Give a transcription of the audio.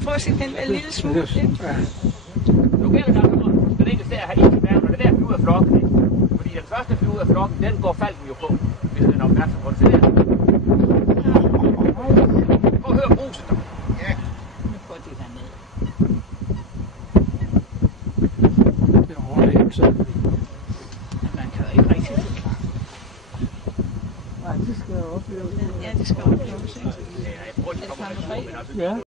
man får simpelthen en lille smule. Ja. Nu gælder det om, at den enkelte der har is i maven, og det der flyver ud af flokken. Ikke? Fordi den første flyver ud af flokken, den går falken jo på, hvis den er opmærksom på det. Så der. Prøv at høre bruset der. Ja. Nu går det derned. Det er overlevet så. Men man kan jo ikke rigtig forklare. Nej, det skal jeg opleve. Ja, det skal opleves. Ja, jeg prøver, de kommer med, men altså, Ja.